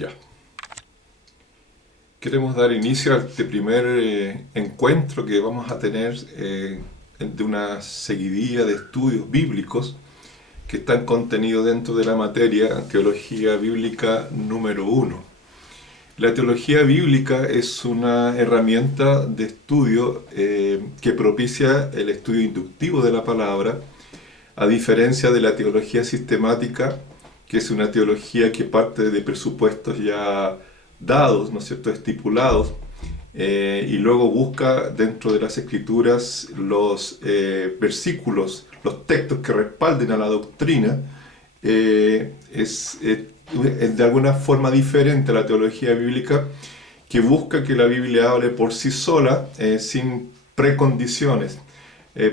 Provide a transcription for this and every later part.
Ya. Queremos dar inicio a este primer encuentro que vamos a tener de una seguidilla de estudios bíblicos que están contenidos dentro de la materia Teología Bíblica número 1. La teología bíblica es una herramienta de estudio que propicia el estudio inductivo de la palabra, a diferencia de la teología sistemática, que es una teología que parte de presupuestos ya dados, ¿no es cierto?, estipulados, y luego busca dentro de las escrituras los versículos, los textos que respalden a la doctrina. Es de alguna forma diferente a la teología bíblica, que busca que la Biblia hable por sí sola, sin precondiciones,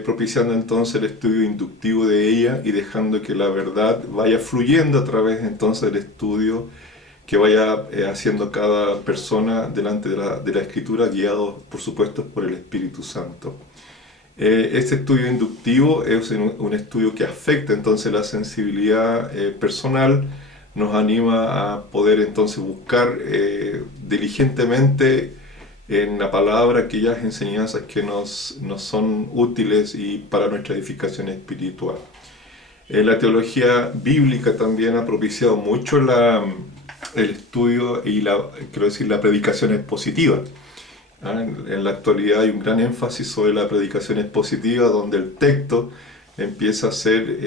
propiciando entonces el estudio inductivo de ella y dejando que la verdad vaya fluyendo a través entonces del estudio que vaya haciendo cada persona delante de la Escritura, guiado por supuesto por el Espíritu Santo. Este estudio inductivo es un estudio que afecta entonces la sensibilidad personal, nos anima a poder entonces buscar diligentemente en la palabra aquellas enseñanzas que nos son útiles y para nuestra edificación espiritual. La teología bíblica también ha propiciado mucho el estudio y la predicación expositiva. En la actualidad hay un gran énfasis sobre la predicación expositiva, donde el texto empieza a ser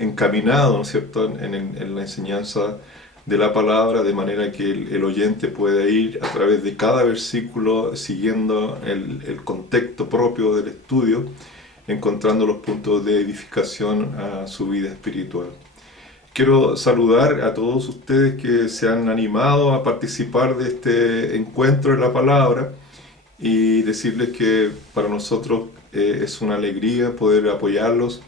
encaminado, ¿no es cierto?, en la enseñanza de la palabra, de manera que el oyente puede ir a través de cada versículo siguiendo el contexto propio del estudio, encontrando los puntos de edificación a su vida espiritual. Quiero saludar a todos ustedes que se han animado a participar de este encuentro de la palabra y decirles que para nosotros es una alegría poder apoyarlos,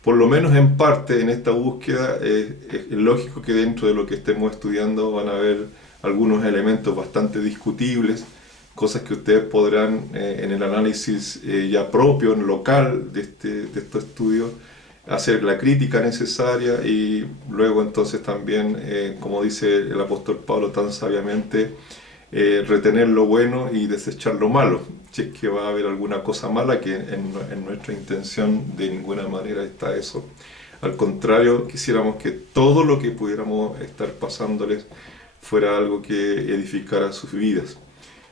por lo menos en parte, en esta búsqueda. Es lógico que dentro de lo que estemos estudiando van a haber algunos elementos bastante discutibles, cosas que ustedes podrán en el análisis ya propio, en local de estos estudios, hacer la crítica necesaria y luego entonces también, como dice el apóstol Pablo tan sabiamente, retener lo bueno y desechar lo malo, si es que va a haber alguna cosa mala, que en nuestra intención de ninguna manera está eso. Al contrario, quisiéramos que todo lo que pudiéramos estar pasándoles fuera algo que edificara sus vidas.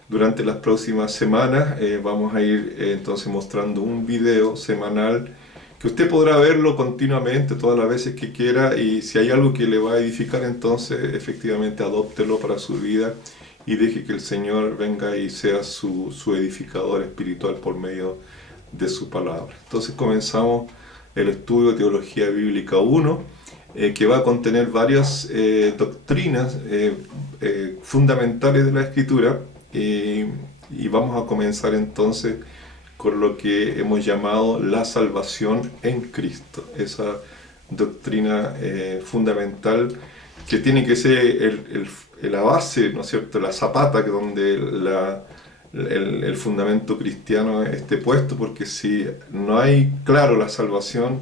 Durante las próximas semanas vamos a ir entonces mostrando un video semanal que usted podrá verlo continuamente, todas las veces que quiera, y si hay algo que le va a edificar, entonces efectivamente adóptelo para su vida y deje que el Señor venga y sea su edificador espiritual por medio de su palabra. Entonces comenzamos el estudio de Teología Bíblica 1, que va a contener varias doctrinas fundamentales de la Escritura, y vamos a comenzar entonces con lo que hemos llamado la salvación en Cristo, esa doctrina fundamental que tiene que ser la base, ¿no es cierto?, la zapata, que donde el fundamento cristiano esté puesto, porque si no hay claro la salvación,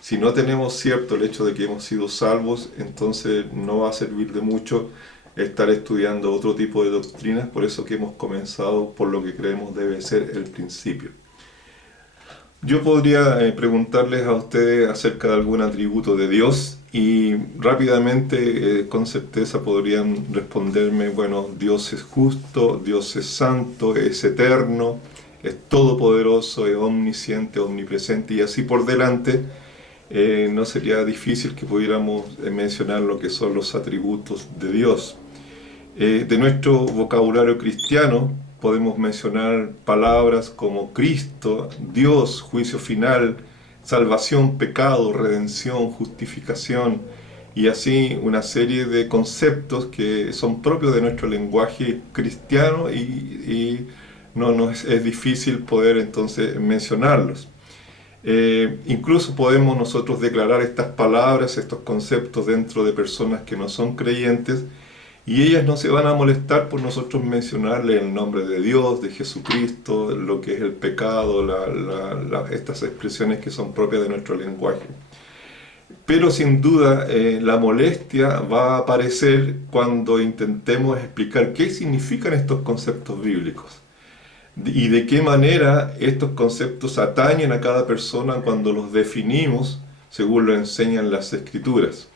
si no tenemos cierto el hecho de que hemos sido salvos, entonces no va a servir de mucho estar estudiando otro tipo de doctrinas. Por eso que hemos comenzado por lo que creemos debe ser el principio. Yo podría preguntarles a ustedes acerca de algún atributo de Dios y rápidamente, con certeza podrían responderme: bueno, Dios es justo, Dios es santo, es eterno, es todopoderoso, es omnisciente, omnipresente, y así por delante. No sería difícil que pudiéramos mencionar lo que son los atributos de Dios. De nuestro vocabulario cristiano podemos mencionar palabras como Cristo, Dios, juicio final, salvación, pecado, redención, justificación, y así una serie de conceptos que son propios de nuestro lenguaje cristiano, y no nos es difícil poder entonces mencionarlos. Incluso podemos nosotros declarar estas palabras, estos conceptos dentro de personas que no son creyentes, y ellas no se van a molestar por nosotros mencionarle el nombre de Dios, de Jesucristo, lo que es el pecado, estas expresiones que son propias de nuestro lenguaje. pero sin duda la molestia va a aparecer cuando intentemos explicar qué significan estos conceptos bíblicos y de qué manera estos conceptos atañen a cada persona cuando los definimos según lo enseñan las Escrituras.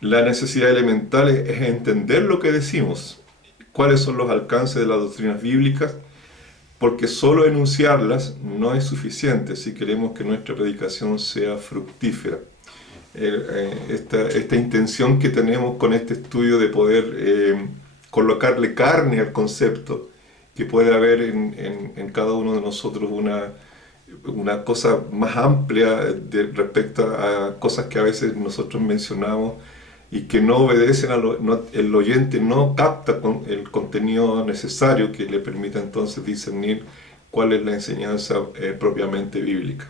La necesidad elemental es entender lo que decimos, cuáles son los alcances de las doctrinas bíblicas, porque solo enunciarlas no es suficiente si queremos que nuestra predicación sea fructífera. Esta intención que tenemos con este estudio de poder colocarle carne al concepto, que puede haber en cada uno de nosotros una cosa más amplia respecto a cosas que a veces nosotros mencionamos y que no obedecen el oyente no capta el contenido necesario que le permita entonces discernir cuál es la enseñanza propiamente bíblica.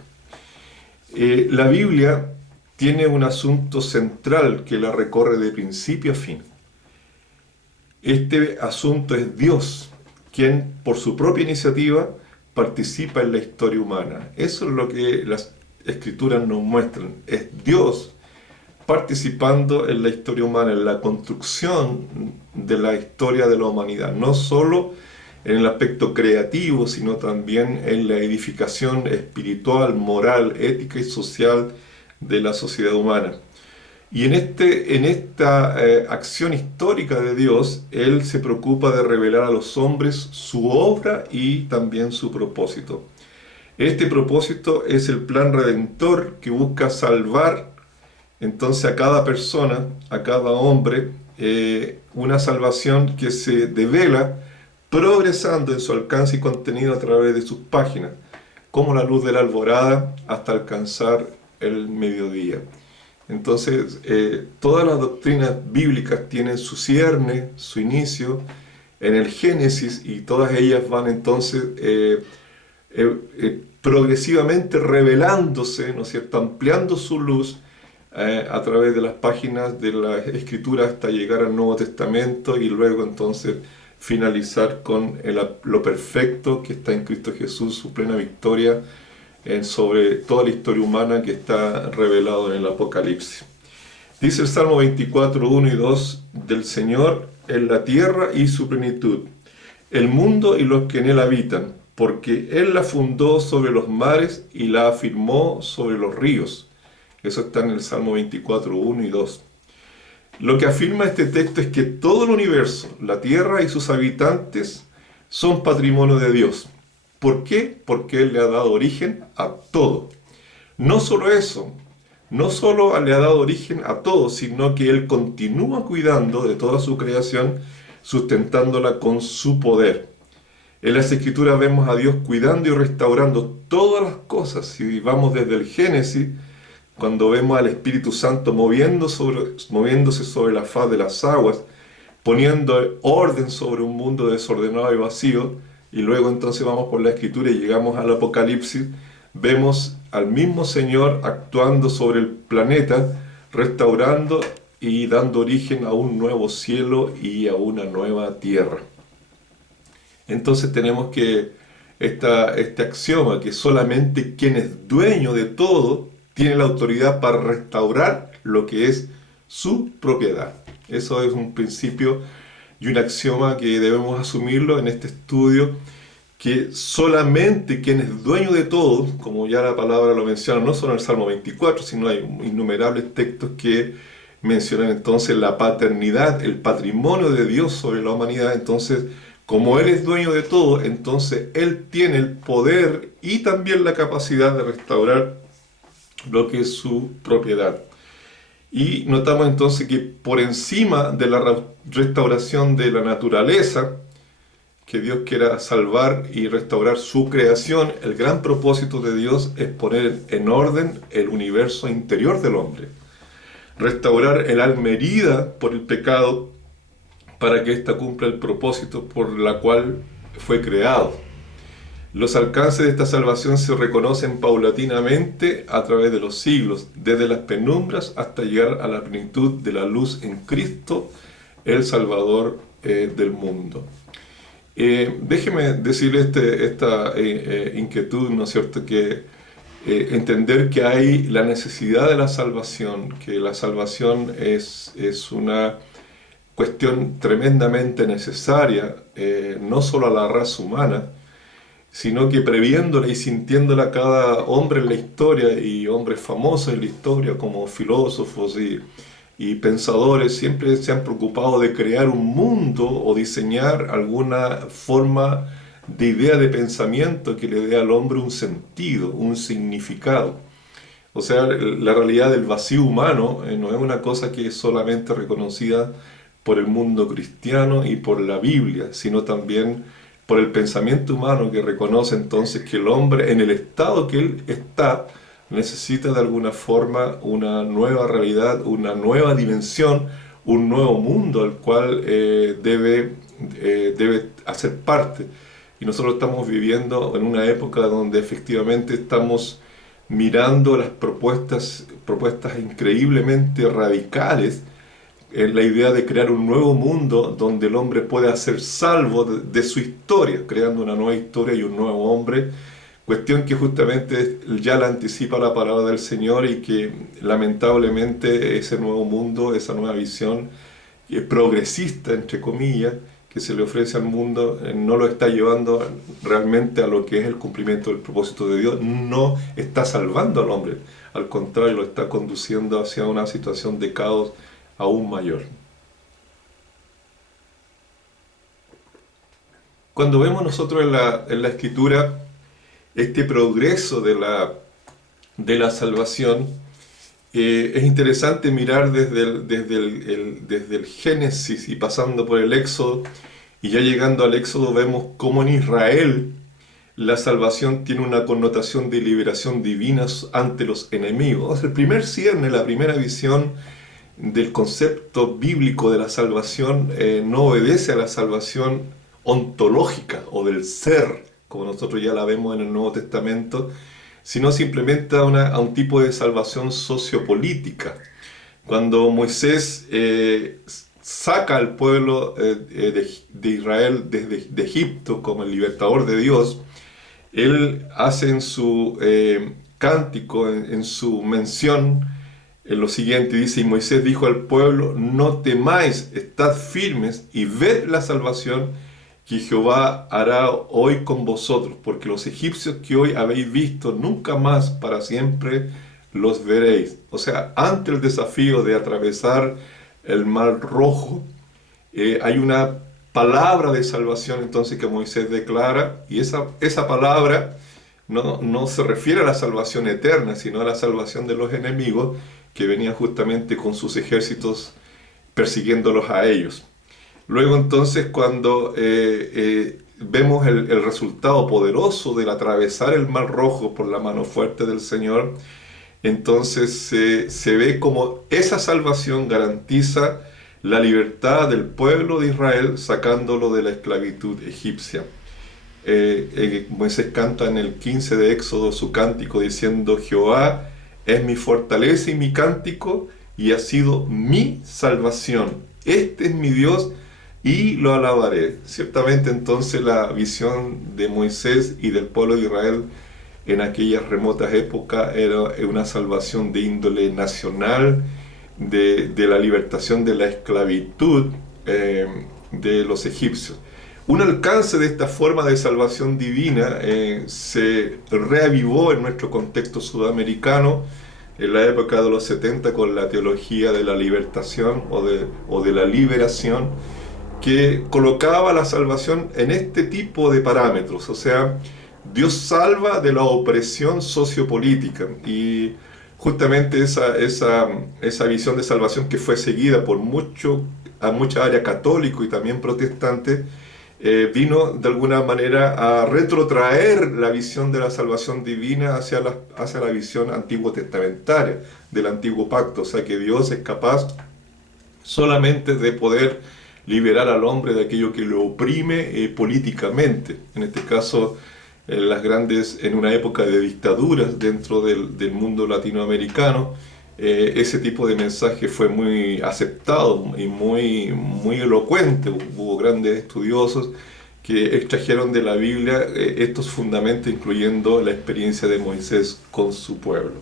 La Biblia tiene un asunto central que la recorre de principio a fin. Este asunto es Dios, quien por su propia iniciativa participa en la historia humana. Eso es lo que las Escrituras nos muestran. Es Dios participando en la historia humana, en la construcción de la historia de la humanidad, no solo en el aspecto creativo, sino también en la edificación espiritual, moral, ética y social de la sociedad humana. Y en esta acción histórica de Dios, Él se preocupa de revelar a los hombres su obra y también su propósito. Este propósito es el plan redentor que busca salvar entonces a cada persona, a cada hombre, una salvación que se devela progresando en su alcance y contenido a través de sus páginas, como la luz de la alborada hasta alcanzar el mediodía. Entonces, todas las doctrinas bíblicas tienen su cierne, su inicio en el Génesis, y todas ellas van entonces progresivamente revelándose, ¿no es cierto?, ampliando su luz a través de las páginas de la Escritura hasta llegar al Nuevo Testamento y luego entonces finalizar con lo perfecto que está en Cristo Jesús, su plena victoria sobre toda la historia humana que está revelado en el Apocalipsis. Dice el Salmo 24, 1 y 2, del Señor en la tierra y su plenitud, el mundo y los que en él habitan, porque Él la fundó sobre los mares y la afirmó sobre los ríos. Eso está en el Salmo 24, 1 y 2. Lo que afirma este texto es que todo el universo, la tierra y sus habitantes, son patrimonio de Dios. ¿Por qué? Porque Él le ha dado origen a todo. No solo eso, no solo le ha dado origen a todo, sino que Él continúa cuidando de toda su creación, sustentándola con su poder. En las Escrituras vemos a Dios cuidando y restaurando todas las cosas. Si vamos desde el Génesis, cuando vemos al Espíritu Santo moviéndose sobre la faz de las aguas, poniendo orden sobre un mundo desordenado y vacío, y luego entonces vamos por la Escritura y llegamos al Apocalipsis, vemos al mismo Señor actuando sobre el planeta, restaurando y dando origen a un nuevo cielo y a una nueva tierra. Entonces tenemos que este axioma, que solamente quien es dueño de todo tiene la autoridad para restaurar lo que es su propiedad. Eso es un principio y un axioma que debemos asumirlo en este estudio, que solamente quien es dueño de todo, como ya la palabra lo menciona, no solo en el Salmo 24, sino hay innumerables textos que mencionan entonces la paternidad, el patrimonio de Dios sobre la humanidad. Entonces, como Él es dueño de todo, entonces Él tiene el poder y también la capacidad de restaurar lo que es su propiedad. Y notamos entonces que por encima de la restauración de la naturaleza, que Dios quiera salvar y restaurar su creación, el gran propósito de Dios es poner en orden el universo interior del hombre. Restaurar el alma herida por el pecado para que ésta cumpla el propósito por la cual fue creado. Los alcances de esta salvación se reconocen paulatinamente a través de los siglos, desde las penumbras hasta llegar a la plenitud de la luz en Cristo, el Salvador del mundo. Déjeme decirle esta inquietud, ¿no es cierto?, que entender que hay la necesidad de la salvación, que la salvación es una cuestión tremendamente necesaria, no solo a la raza humana, sino que previéndola y sintiéndola cada hombre en la historia y hombres famosos en la historia como filósofos y pensadores siempre se han preocupado de crear un mundo o diseñar alguna forma de idea de pensamiento que le dé al hombre un sentido, un significado. O sea, la realidad del vacío humano no es una cosa que es solamente reconocida por el mundo cristiano y por la Biblia, sino también por el pensamiento humano que reconoce entonces que el hombre, en el estado que él está, necesita de alguna forma una nueva realidad, una nueva dimensión, un nuevo mundo al cual debe hacer parte. Y nosotros estamos viviendo en una época donde efectivamente estamos mirando las propuestas increíblemente radicales en la idea de crear un nuevo mundo donde el hombre pueda ser salvo de su historia, creando una nueva historia y un nuevo hombre, cuestión que justamente ya la anticipa la palabra del Señor y que lamentablemente ese nuevo mundo, esa nueva visión progresista, entre comillas, que se le ofrece al mundo, no lo está llevando realmente a lo que es el cumplimiento del propósito de Dios, no está salvando al hombre, al contrario, lo está conduciendo hacia una situación de caos aún mayor. Cuando vemos nosotros en la Escritura este progreso de la salvación, es interesante mirar desde el Génesis y pasando por el Éxodo, y ya llegando al Éxodo vemos cómo en Israel la salvación tiene una connotación de liberación divina ante los enemigos. O sea, el primer cierne, la primera visión del concepto bíblico de la salvación no obedece a la salvación ontológica o del ser, como nosotros ya la vemos en el Nuevo Testamento, sino simplemente a un tipo de salvación sociopolítica. Cuando Moisés saca al pueblo de Israel de Egipto como el libertador de Dios, él hace en su cántico, en su mención, lo siguiente, dice: y Moisés dijo al pueblo, no temáis, estad firmes y ved la salvación que Jehová hará hoy con vosotros, porque los egipcios que hoy habéis visto, nunca más para siempre los veréis. O sea, ante el desafío de atravesar el Mar Rojo, hay una palabra de salvación entonces que Moisés declara, y esa palabra no se refiere a la salvación eterna, sino a la salvación de los enemigos que venían justamente con sus ejércitos persiguiéndolos a ellos. Luego entonces cuando vemos el resultado poderoso del atravesar el Mar Rojo por la mano fuerte del Señor, entonces se ve como esa salvación garantiza la libertad del pueblo de Israel sacándolo de la esclavitud egipcia. Moisés canta en el 15 de Éxodo su cántico diciendo: Jehová es mi fortaleza y mi cántico y ha sido mi salvación. Este es mi Dios y lo alabaré. Ciertamente entonces la visión de Moisés y del pueblo de Israel en aquellas remotas épocas era una salvación de índole nacional, de la libertación de la esclavitud de los egipcios. Un alcance de esta forma de salvación divina se reavivó en nuestro contexto sudamericano en la época de los 70 con la teología de la libertación o de la liberación, que colocaba la salvación en este tipo de parámetros. O sea, Dios salva de la opresión sociopolítica, y justamente esa visión de salvación que fue seguida por mucha área católico y también protestante, vino de alguna manera a retrotraer la visión de la salvación divina hacia la visión antiguo testamentaria del antiguo pacto. O sea, que Dios es capaz solamente de poder liberar al hombre de aquello que lo oprime políticamente. En este caso, en una época de dictaduras dentro del mundo latinoamericano, ese tipo de mensaje fue muy aceptado y muy elocuente. Hubo grandes estudiosos que extrajeron de la Biblia estos fundamentos, incluyendo la experiencia de Moisés con su pueblo.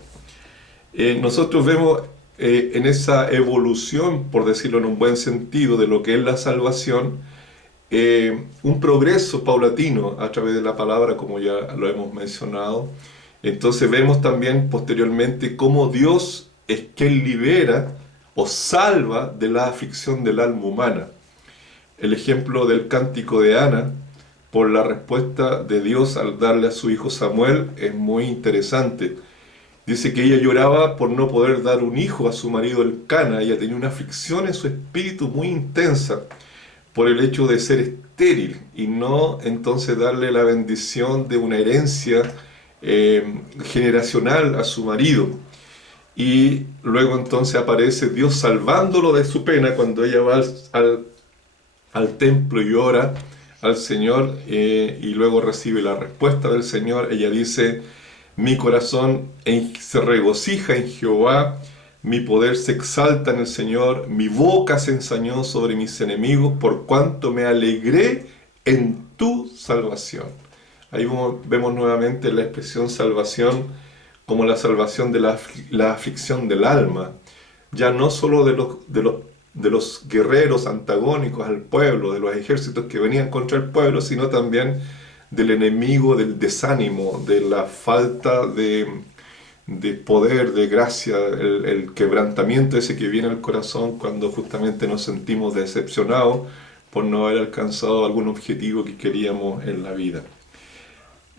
Nosotros vemos en esa evolución, por decirlo en un buen sentido, de lo que es la salvación, un progreso paulatino a través de la palabra, como ya lo hemos mencionado. Entonces vemos también posteriormente cómo Dios es quien libera o salva de la aflicción del alma humana. El ejemplo del cántico de Ana, por la respuesta de Dios al darle a su hijo Samuel, es muy interesante. Dice que ella lloraba por no poder dar un hijo a su marido Elcana. Ella tenía una aflicción en su espíritu muy intensa por el hecho de ser estéril y no entonces darle la bendición de una herencia generacional a su marido. Y luego entonces aparece Dios salvándolo de su pena cuando ella va al templo y ora al Señor, y luego recibe la respuesta del Señor. Ella dice: mi corazón se regocija en Jehová, mi poder se exalta en el Señor, mi boca se ensañó sobre mis enemigos, por cuanto me alegré en tu salvación. Ahí vemos nuevamente la expresión salvación como la salvación de la aflicción del alma, ya no solo de los guerreros antagónicos al pueblo, de los ejércitos que venían contra el pueblo, sino también del enemigo, del desánimo, de la falta de poder, de gracia, el quebrantamiento ese que viene al corazón cuando justamente nos sentimos decepcionados por no haber alcanzado algún objetivo que queríamos en la vida.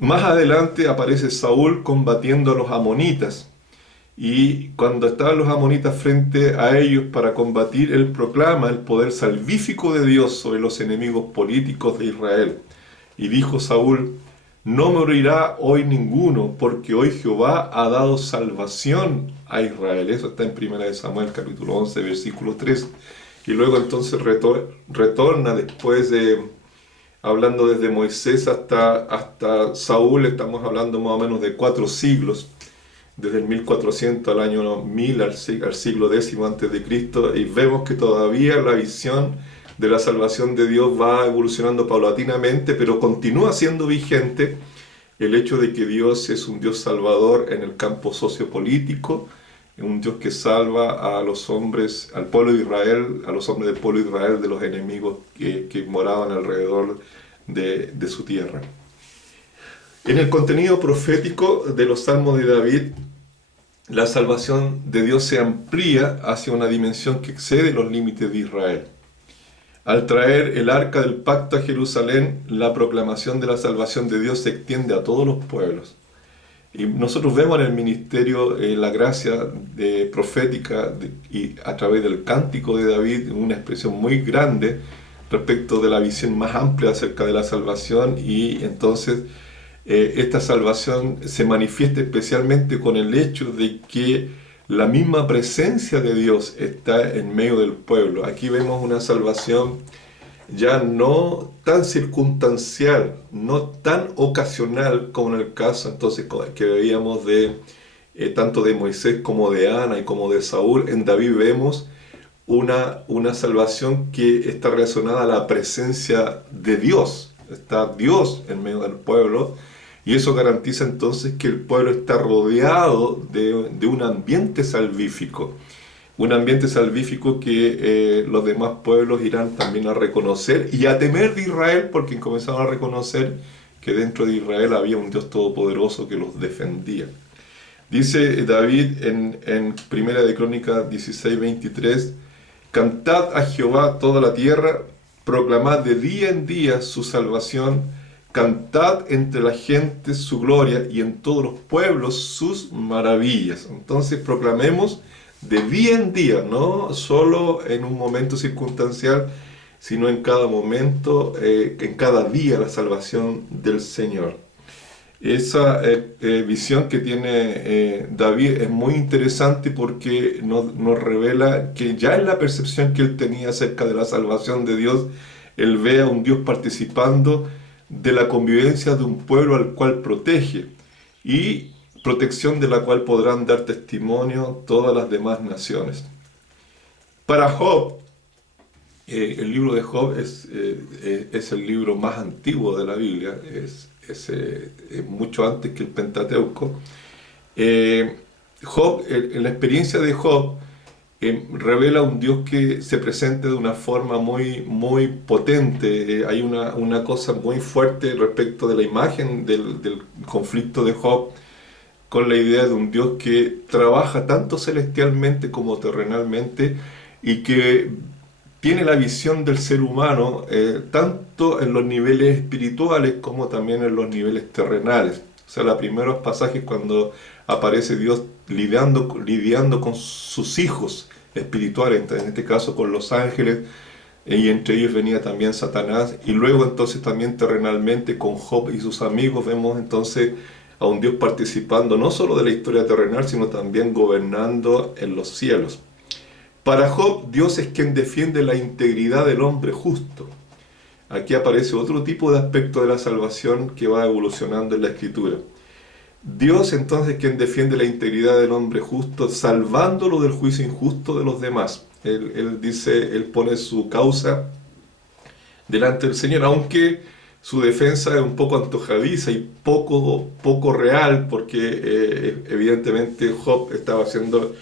Más adelante aparece Saúl combatiendo a los amonitas, y cuando estaban los amonitas frente a ellos para combatir, él proclama el poder salvífico de Dios sobre los enemigos políticos de Israel. Y dijo Saúl: no morirá hoy ninguno, porque hoy Jehová ha dado salvación a Israel. Eso está en 1 Samuel capítulo 11, versículo 3. Y luego entonces retorna después hablando desde Moisés hasta Saúl, estamos hablando más o menos de 4 siglos, desde el 1400 al año 1000, al siglo X antes de Cristo, y vemos que todavía la visión de la salvación de Dios va evolucionando paulatinamente, pero continúa siendo vigente el hecho de que Dios es un Dios salvador en el campo sociopolítico, un Dios que salva a los hombres, al pueblo de Israel, a los hombres del pueblo de Israel de los enemigos que moraban alrededor de su tierra. En el contenido profético de los Salmos de David, la salvación de Dios se amplía hacia una dimensión que excede los límites de Israel. Al traer el arca del pacto a Jerusalén, la proclamación de la salvación de Dios se extiende a todos los pueblos. Y nosotros vemos en el ministerio la gracia profética y a través del cántico de David una expresión muy grande respecto de la visión más amplia acerca de la salvación, y entonces esta salvación se manifiesta especialmente con el hecho de que la misma presencia de Dios está en medio del pueblo. Aquí vemos una salvación ya no tan circunstancial, no tan ocasional como en el caso entonces que veíamos tanto de Moisés como de Ana y como de Saúl. En David vemos una salvación que está relacionada a la presencia de Dios. Está Dios en medio del pueblo, y eso garantiza entonces que el pueblo está rodeado de un ambiente salvífico. Un ambiente salvífico que los demás pueblos irán también a reconocer y a temer de Israel, porque comenzaron a reconocer que dentro de Israel había un Dios todopoderoso que los defendía. Dice David en Primera de Crónicas 16:23: cantad a Jehová toda la tierra, proclamad de día en día su salvación, cantad entre la gente su gloria y en todos los pueblos sus maravillas. Entonces proclamemos de día en día, no solo en un momento circunstancial, sino en cada momento, en cada día, la salvación del Señor. Esa visión que tiene David es muy interesante porque nos revela que ya en la percepción que él tenía acerca de la salvación de Dios, él ve a un Dios participando de la convivencia de un pueblo al cual protege, y protección de la cual podrán dar testimonio todas las demás naciones. Para Job El libro de Job es el libro más antiguo de la Biblia, es mucho antes que el Pentateuco. Eh, Job, en la experiencia de Job, revela un Dios que se presenta de una forma muy, muy potente. Hay una cosa muy fuerte respecto de la imagen del conflicto de Job con la idea de un Dios que trabaja tanto celestialmente como terrenalmente y que tiene la visión del ser humano tanto en los niveles espirituales como también en los niveles terrenales. O sea, los primeros pasajes cuando aparece Dios lidiando con sus hijos espirituales, en este caso con los ángeles, y entre ellos venía también Satanás, y luego entonces también terrenalmente con Job y sus amigos vemos entonces a un Dios participando no solo de la historia terrenal, sino también gobernando en los cielos. Para Job, Dios es quien defiende la integridad del hombre justo. Aquí aparece otro tipo de aspecto de la salvación que va evolucionando en la Escritura. Dios entonces es quien defiende la integridad del hombre justo, salvándolo del juicio injusto de los demás. Él dice, él pone su causa delante del Señor, aunque su defensa es un poco antojadiza y poco real, porque evidentemente Job estaba siendo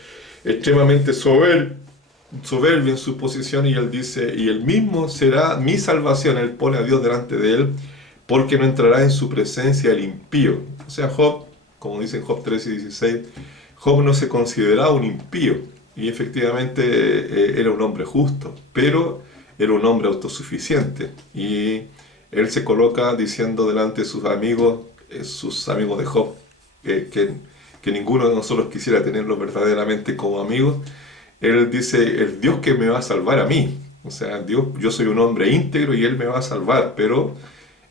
extremadamente soberbio en su posición, y él dice, y él mismo será mi salvación. Él pone a Dios delante de él, porque no entrará en su presencia el impío. O sea, Job, como dice en Job 13 y 16, Job no se consideraba un impío, y efectivamente era un hombre justo, pero era un hombre autosuficiente, y él se coloca diciendo delante de sus amigos de Job, que ninguno de nosotros quisiera tenerlos verdaderamente como amigos. Él dice, el Dios que me va a salvar a mí. O sea, Dios, yo soy un hombre íntegro y Él me va a salvar, pero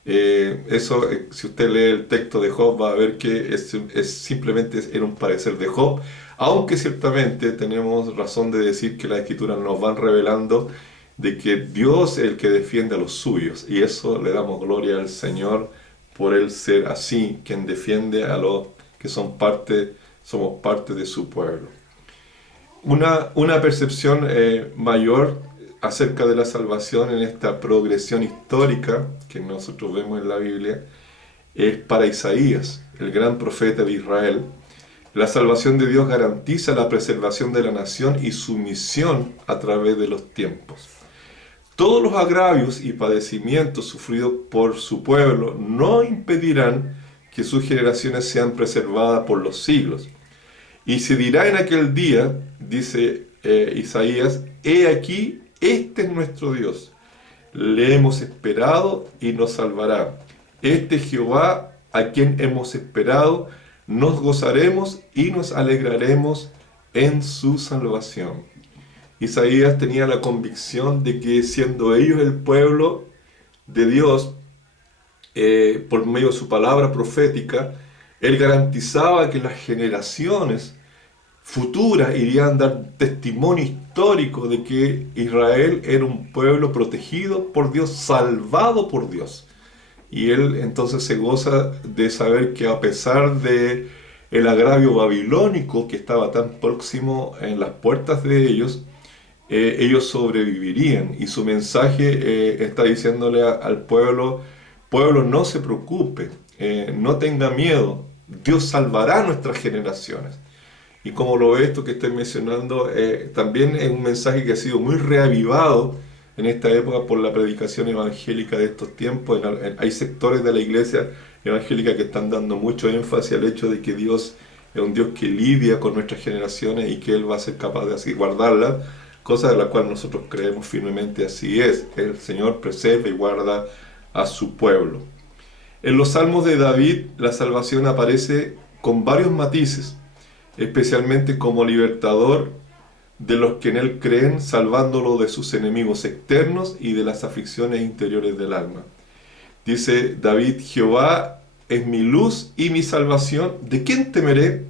si usted lee el texto de Job va a ver que simplemente era un parecer de Job, aunque ciertamente tenemos razón de decir que las Escrituras nos van revelando de que Dios es el que defiende a los suyos, y eso le damos gloria al Señor por Él ser así, quien defiende a los que somos parte de su pueblo. Una percepción mayor acerca de la salvación en esta progresión histórica que nosotros vemos en la Biblia es para Isaías, el gran profeta de Israel. La salvación de Dios garantiza la preservación de la nación y su misión a través de los tiempos. Todos los agravios y padecimientos sufridos por su pueblo no impedirán que sus generaciones sean preservadas por los siglos. Y se dirá en aquel día, dice Isaías, he aquí, este es nuestro Dios. Le hemos esperado y nos salvará. Este Jehová a quien hemos esperado, nos gozaremos y nos alegraremos en su salvación. Isaías tenía la convicción de que siendo ellos el pueblo de Dios, por medio de su palabra profética, él garantizaba que las generaciones futuras irían a dar testimonio histórico de que Israel era un pueblo protegido por Dios, salvado por Dios. Y él entonces se goza de saber que a pesar de el agravio babilónico que estaba tan próximo en las puertas de ellos, ellos sobrevivirían. Y su mensaje está diciéndole al pueblo, pueblo, no se preocupe, no tenga miedo, Dios salvará a nuestras generaciones. Y como lo ve esto que estoy mencionando, también es un mensaje que ha sido muy reavivado en esta época por la predicación evangélica de estos tiempos. Hay sectores de la iglesia evangélica que están dando mucho énfasis al hecho de que Dios es un Dios que lidia con nuestras generaciones y que Él va a ser capaz de así guardarlas, cosa de la cual nosotros creemos firmemente así es. El Señor preserva y guarda a su pueblo. En los Salmos de David, la salvación aparece con varios matices, especialmente como libertador de los que en Él creen, salvándolo de sus enemigos externos y de las aflicciones interiores del alma. Dice David, Jehová es mi luz y mi salvación, ¿de quién temeré?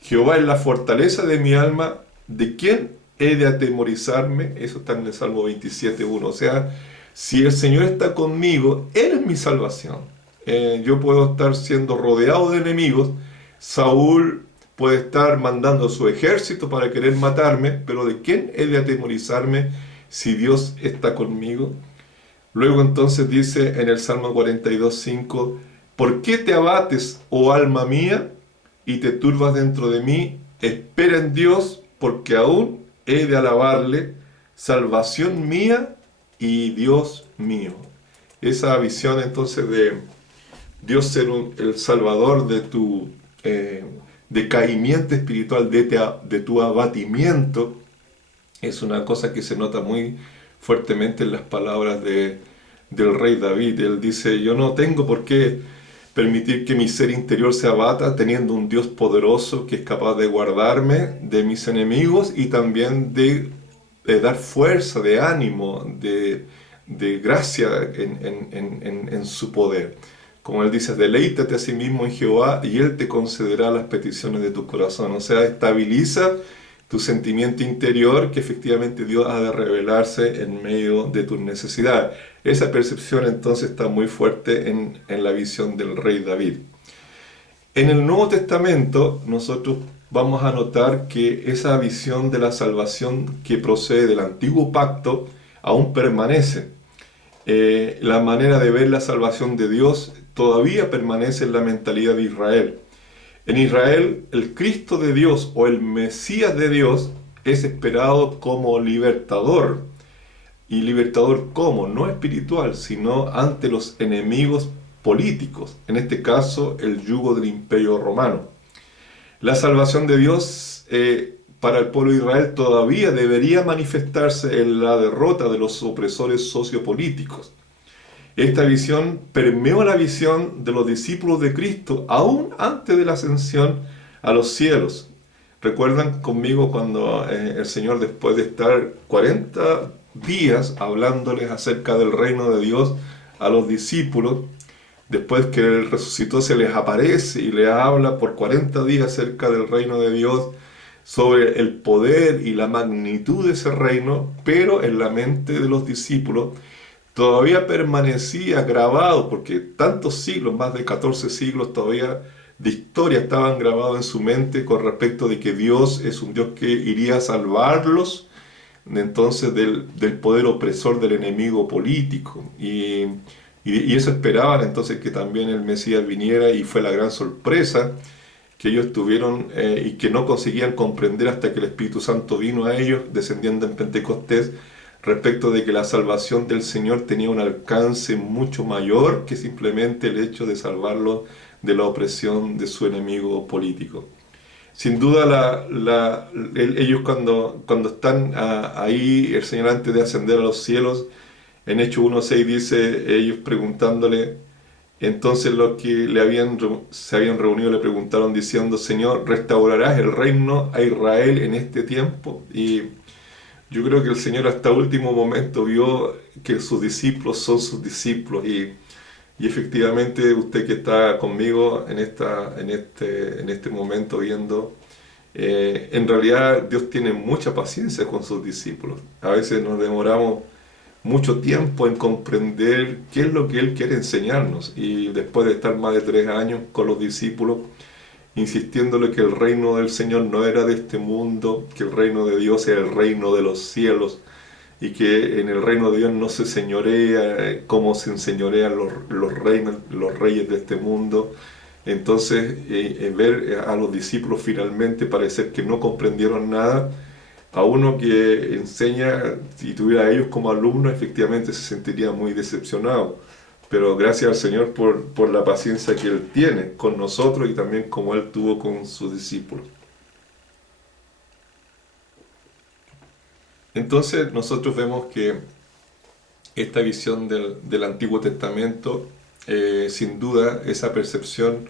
Jehová es la fortaleza de mi alma, ¿de quién he de atemorizarme? Eso está en el Salmo 27:1. O sea, si el Señor está conmigo, Él es mi salvación. Yo puedo estar siendo rodeado de enemigos. Saúl puede estar mandando su ejército para querer matarme, pero ¿de quién he de atemorizarme si Dios está conmigo? Luego entonces dice en el Salmo 42:5, ¿por qué te abates, oh alma mía, y te turbas dentro de mí? Espera en Dios, porque aún he de alabarle, salvación mía y Dios mío. Esa visión entonces de Dios ser el salvador de tu decaimiento espiritual, de tu abatimiento, es una cosa que se nota muy fuertemente en las palabras del rey David. Él dice, yo no tengo por qué permitir que mi ser interior se abata teniendo un Dios poderoso que es capaz de guardarme de mis enemigos y también de dar fuerza, de ánimo, de gracia en su poder. Como él dice, deleítate a sí mismo en Jehová y él te concederá las peticiones de tu corazón. O sea, estabiliza tu sentimiento interior que efectivamente Dios ha de revelarse en medio de tus necesidades. Esa percepción entonces está muy fuerte en la visión del rey David. En el Nuevo Testamento nosotros vamos a notar que esa visión de la salvación que procede del antiguo pacto aún permanece. La manera de ver la salvación de Dios todavía permanece en la mentalidad de Israel. En Israel, el Cristo de Dios o el Mesías de Dios es esperado como libertador. ¿Y libertador cómo? No espiritual, sino ante los enemigos políticos, en este caso el yugo del Imperio Romano. La salvación de Dios para el pueblo de Israel todavía debería manifestarse en la derrota de los opresores sociopolíticos. Esta visión permeó la visión de los discípulos de Cristo aún antes de la ascensión a los cielos. ¿Recuerdan conmigo cuando el Señor, después de estar 40 días hablándoles acerca del reino de Dios a los discípulos, después que Él resucitó, se les aparece y les habla por 40 días acerca del reino de Dios, sobre el poder y la magnitud de ese reino, pero en la mente de los discípulos todavía permanecía grabado, porque tantos siglos, más de 14 siglos todavía de historia estaban grabados en su mente con respecto de que Dios es un Dios que iría a salvarlos entonces del poder opresor del enemigo político. Y eso esperaban entonces que también el Mesías viniera, y fue la gran sorpresa que ellos tuvieron y que no conseguían comprender hasta que el Espíritu Santo vino a ellos, descendiendo en Pentecostés, respecto de que la salvación del Señor tenía un alcance mucho mayor que simplemente el hecho de salvarlos de la opresión de su enemigo político. Sin duda, ellos cuando están ahí, el Señor antes de ascender a los cielos, en Hechos 1:6 dice, ellos preguntándole, entonces los que se habían reunido le preguntaron diciendo, Señor, ¿restaurarás el reino a Israel en este tiempo? Y yo creo que el Señor hasta último momento vio que sus discípulos son sus discípulos, y efectivamente usted que está conmigo en este momento viendo, en realidad Dios tiene mucha paciencia con sus discípulos. A veces nos demoramos mucho tiempo en comprender qué es lo que Él quiere enseñarnos, y después de estar más de 3 años con los discípulos, insistiéndole que el reino del Señor no era de este mundo, que el reino de Dios era el reino de los cielos, y que en el reino de Dios no se señorea como se enseñorean los reyes de este mundo. Entonces, ver a los discípulos finalmente parecer que no comprendieron nada, a uno que enseña, si tuviera a ellos como alumnos, efectivamente se sentiría muy decepcionado. Pero gracias al Señor por la paciencia que Él tiene con nosotros y también como Él tuvo con sus discípulos. Entonces nosotros vemos que esta visión del Antiguo Testamento, sin duda, esa percepción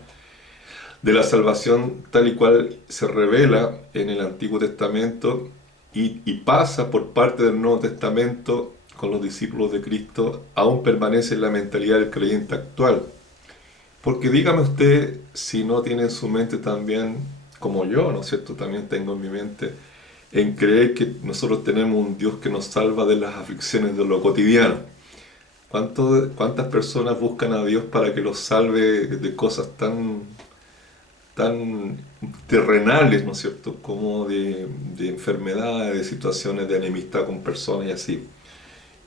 de la salvación tal y cual se revela en el Antiguo Testamento y pasa por parte del Nuevo Testamento con los discípulos de Cristo, aún permanece en la mentalidad del creyente actual. Porque dígame usted si no tiene en su mente también, como yo, ¿no es cierto? También tengo en mi mente, en creer que nosotros tenemos un Dios que nos salva de las aflicciones de lo cotidiano. ¿Cuántas personas buscan a Dios para que los salve de cosas tan terrenales, ¿no es cierto?, como de enfermedades, de situaciones de enemistad con personas y así?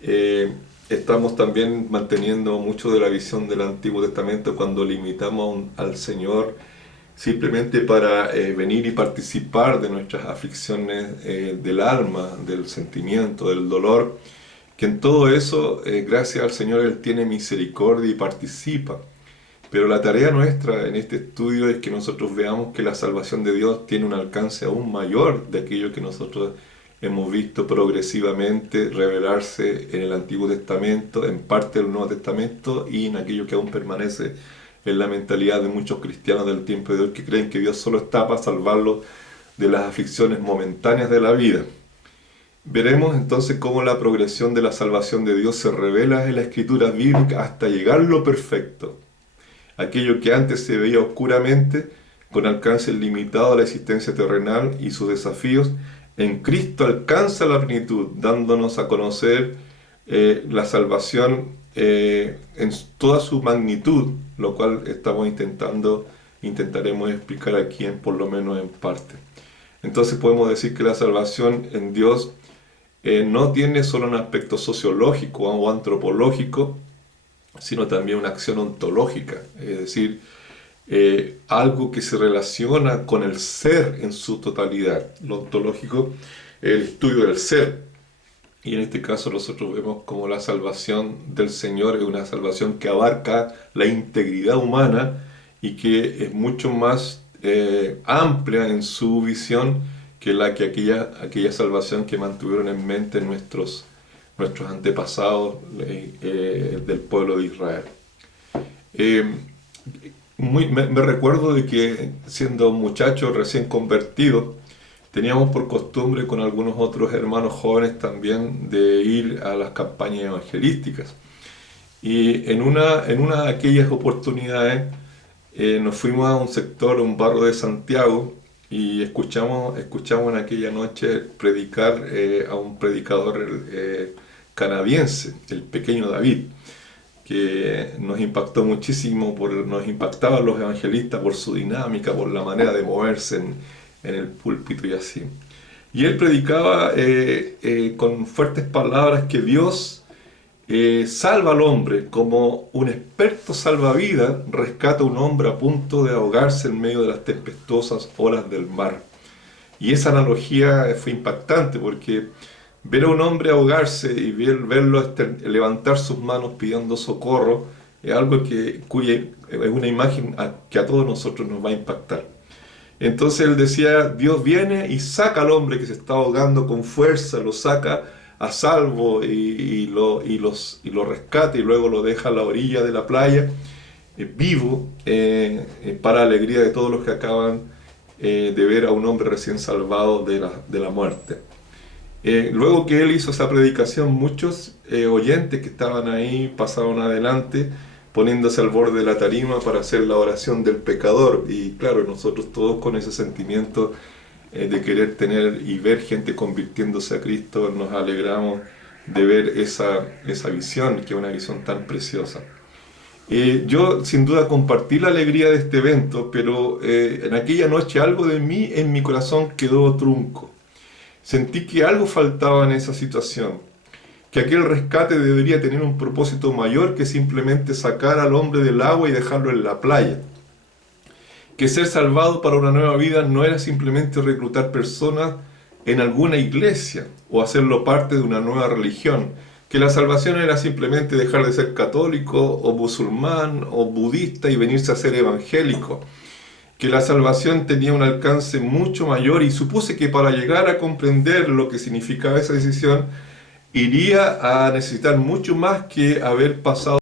Eh, Estamos también manteniendo mucho de la visión del Antiguo Testamento cuando limitamos al Señor simplemente para venir y participar de nuestras aflicciones del alma, del sentimiento, del dolor, que en todo eso, gracias al Señor, Él tiene misericordia y participa. Pero la tarea nuestra en este estudio es que nosotros veamos que la salvación de Dios tiene un alcance aún mayor de aquello que nosotros hemos visto progresivamente revelarse en el Antiguo Testamento, en parte del Nuevo Testamento y en aquello que aún permanece en la mentalidad de muchos cristianos del tiempo de hoy que creen que Dios solo está para salvarlos de las aflicciones momentáneas de la vida. Veremos entonces cómo la progresión de la salvación de Dios se revela en la escritura bíblica hasta llegar a lo perfecto. Aquello que antes se veía oscuramente, con alcance limitado a la existencia terrenal y sus desafíos, en Cristo alcanza la plenitud, dándonos a conocer la salvación en toda su magnitud, lo cual intentaremos explicar aquí por lo menos en parte. Entonces podemos decir que la salvación en Dios no tiene solo un aspecto sociológico o antropológico, sino también una acción ontológica, es decir, algo que se relaciona con el ser en su totalidad. Lo ontológico es el estudio del ser, y en este caso nosotros vemos como la salvación del Señor es una salvación que abarca la integridad humana y que es mucho más amplia en su visión que aquella salvación que mantuvieron en mente nuestros antepasados del pueblo de Israel. Me recuerdo de que siendo muchacho recién convertido, teníamos por costumbre con algunos otros hermanos jóvenes también de ir a las campañas evangelísticas. Y en una de aquellas oportunidades nos fuimos a un sector, un barrio de Santiago, y escuchamos en aquella noche predicar a un predicador canadiense, el pequeño David, que nos impactó muchísimo, nos impactaban los evangelistas por su dinámica, por la manera de moverse en el púlpito y así. Y él predicaba con fuertes palabras que Dios salva al hombre como un experto salvavidas, rescata a un hombre a punto de ahogarse en medio de las tempestuosas olas del mar. Y esa analogía fue impactante porque ver a un hombre ahogarse y verlo levantar sus manos pidiendo socorro es algo es una imagen que a todos nosotros nos va a impactar. Entonces él decía, Dios viene y saca al hombre que se está ahogando con fuerza, lo saca a salvo y lo rescata y luego lo deja a la orilla de la playa, vivo, para alegría de todos los que acaban de ver a un hombre recién salvado de la muerte. Luego que él hizo esa predicación, muchos oyentes que estaban ahí pasaron adelante poniéndose al borde de la tarima para hacer la oración del pecador. Y claro, nosotros todos con ese sentimiento de querer tener y ver gente convirtiéndose a Cristo, nos alegramos de ver esa visión, que es una visión tan preciosa. Yo sin duda compartí la alegría de este evento, pero en aquella noche algo de mí en mi corazón quedó trunco. Sentí que algo faltaba en esa situación, que aquel rescate debería tener un propósito mayor que simplemente sacar al hombre del agua y dejarlo en la playa. Que ser salvado para una nueva vida no era simplemente reclutar personas en alguna iglesia o hacerlo parte de una nueva religión. Que la salvación era simplemente dejar de ser católico o musulmán o budista y venirse a ser evangélico. Que la salvación tenía un alcance mucho mayor y supuse que para llegar a comprender lo que significaba esa decisión iría a necesitar mucho más que haber pasado